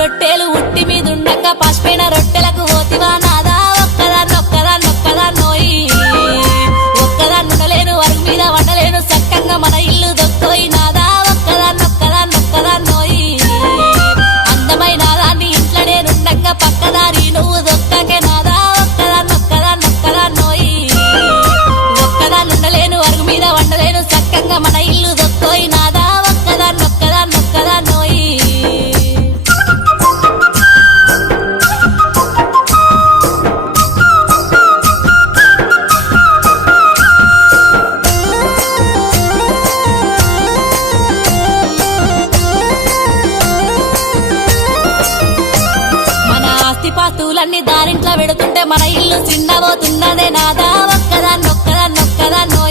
రొట్టెలు ఉట్టి మీదుండక పసిపోయిన రొట్టెలకు పోతివా నాదా ఒక్కదాన్నోయి ఒక్కదాన్నుండలేను అరుగు మీద వండలేను సక్కంగా మన ఇల్లు దొక్కోయి నాదా ఒక్కదాన్నోయి అందమైన దాన్ని ఇంట్లో నేనుండగా పక్కదారి నువ్వు దొక్కకే నాదా ఒక్కదాన్నోయి ఒక్కదాన్నుండలేను అరుగు మీద వండలేను సక్కంగా మన ఇల్లు దొక్కోయి నాదా ఒక్కదాన్నోయి పాస్తులన్నీ దారింట్లో పెడుతుంటే మన ఇల్లు చిన్నబోతున్నదే నాదా ఒక్కదాన్నొక్కదాన్నొక్కదాన్నో